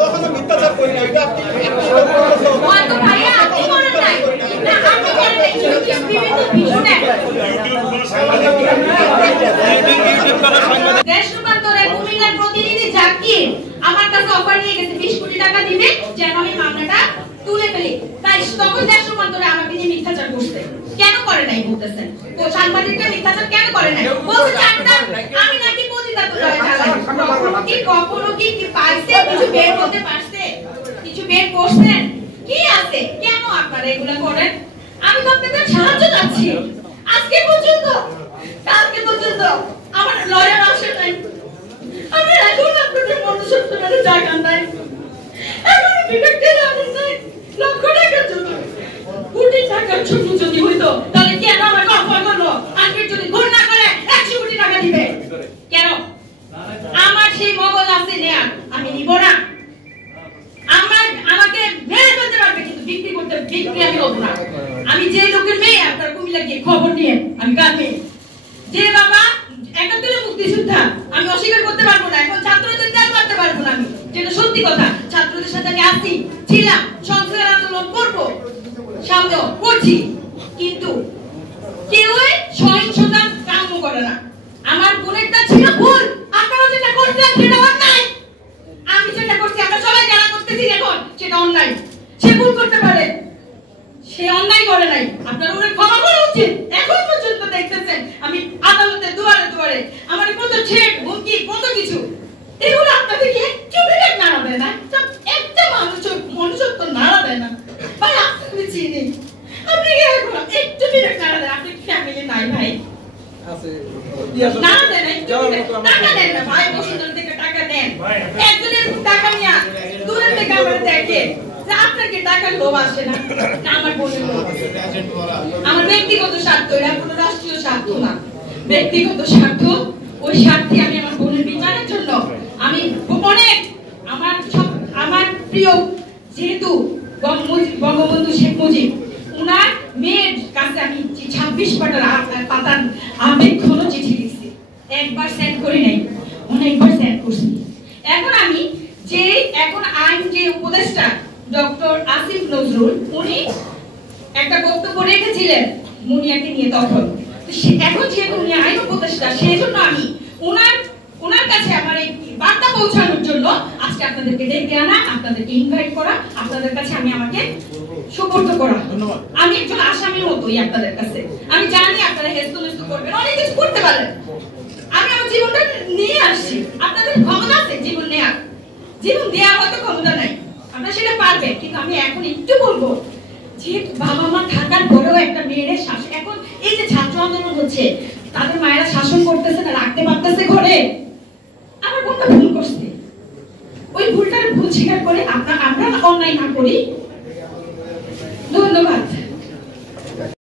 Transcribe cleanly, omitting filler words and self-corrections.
কখনো মিথ্যাচার করি না। এটা আপনি হয়তো ভাইয়া আপনি বলেন নাই না, আপনি বলেন নাই, কিন্তু বিভিন্ন ভিডিওতে দেশ রূপান্তরের কুমিল্লার প্রতিনিধি জাকির আমার কাছে অফার নিয়ে গেছে 20 কোটি টাকা দিবে যেন আমি মামলাটা তুলে ফেলি। তাই তখন দেশ রূপান্তরে আমাকে নিয়ে মিথ্যাচার করছে। কেন করে নাই বলতেছেন? তো সাংবাদিকরা মিথ্যাচার কেন করে নাই? বলছে আমি নাকি পতিতাত্ব করে চালাই। কখনো কি পাইছে? কিছু বের করতে পারছে? কিছু বের করছেন? কি আছে? কেন আপনারা এগুলো করেন? আমি তো আপনাদের সাহায্য চাচ্ছি। আজকে পর্যন্ত, কালকে পর্যন্ত আমার লয়ার আসে নাই। আমি এখন আপনাদের মনুষ্যত্বের জায়গা নাই। এখন বিবেককে জানেন নাই। লক্ষ টাকার জন্য, কোটি টাকার জন্য যদি হইতো তাহলে কেন আমার অফার করলো? আজকে যদি ভুল না করে 100 কোটি টাকা দিবে কেন? আমার সেই মগজ আছে নেয়া, আমি নিব না। আমাকে মেরে ফেলতে পারবে কিন্তু বিক্রি আমি হবো না। আমি যে লোকের মেয়ে আপনার কুমিল্লা গিয়ে খবর নিয়ে আমি কার মেয়ে, যে বাবা 71 মুক্তিযোদ্ধা, আমি অস্বীকার করতে পারবো না। এখন ছাত্রদের কাজ করতে পারবো না, আমি যেটা সত্যি কথা। ছাত্রদের সাথে আমি আছি, ছিলাম, সংস্কার আন্দোলন করবো, সামনেও করছি, কিন্তু কেউ সহিংসতা কাম্য করে না। আমার বোনেরটা ছিল ভুল, আপনারা যেটা করছেন সেটা অন্যায়। আমি যেটা করছি, আমরা সবাই যারা করতেছি এখন সেটা অন্যায়। সে ভুল করতে পারে, সে অন্যায় করে নাই, আপনার ওরে ক্ষমা করা উচিত। এখন পর্যন্ত দেখতেছেন আমি আদালতে দুয়ারে দুয়ারে আমার কত ঠেট হুমকি কত কিছু, এগুলো আপনাদেরকে একটু বিবেক নাড়া দেয় না? একটা মানুষ তো নাড়া দেয় না ভাই। আপনি চিনি, আপনি একটু বিবেক নাড়া দেয়? আপনি ফ্যামিলি নাই ভাই? নাড়া দেন, টাকা দেন না ভাই, বসুন্ধরা থেকে টাকা দেন। একজনের টাকা নিয়ে দূরের থেকে আমার দেখে আপনাকে টাকার লোভ আসে না? আমার বোনের লোভ, আমার ব্যক্তিগত স্বার্থ, এটা কোনো রাষ্ট্রীয় স্বার্থ না, ব্যক্তিগত স্বার্থ। ওই স্বার্থে আমি আমার বোনের বিচারের জন্য আমি অনেক আমার প্রিয়, যেহেতু বঙ্গবন্ধু শেখ মুজিব, উনার মেয়ের কাছে আমি 26 পাতার আবেগঘন চিঠি দিচ্ছি। একবার সেন্ড করি নাই, অনেকবার সেন্ড করছি। এখন আমি এখন আইন যে উপদেষ্টা ডক্টর আসিফ নজরুল, উনি একটা বক্তব্য রেখেছিলেন মুনিয়াকে নিয়ে তখন। এখন যেহেতু উনি আইন উপদেষ্টা, সেই জন্য আমি ওনার কাছে আমার এই বার্তা পৌঁছানোর জন্য আজকে আপনাদেরকে ডেকে আনা, আপনাদেরকে ইনভাইট করা, আপনাদের কাছে আমি আমাকে সুপর্দ করা। আমি একজন আসামির মতোই আপনাদের কাছে। আমি জানি আপনারা হেস্তনেস্ত করবেন, অনেক কিছু করতে পারেন। আমি আমার জীবনটা নিয়ে আসছি, আপনাদের ক্ষমতা আছে জীবন নেওয়ার, জীবন দেওয়ার হয়তো ক্ষমতা নাই, আপনারা সেটা পারবেন। কিন্তু আমি এখন একটু বলবো যে বাবা মা থাকার পরেও একটা মেয়ের শাসন, এখন এই যে ছাত্র আন্দোলন হচ্ছে, তাদের মায়েরা শাসন করতেছে না, রাখতে পারতেছে ঘরে। আমার কোনটা ভুল করছে, ওই ভুলটার ভুল স্বীকার করে আমরা অন্যায় না করি। ধন্যবাদ।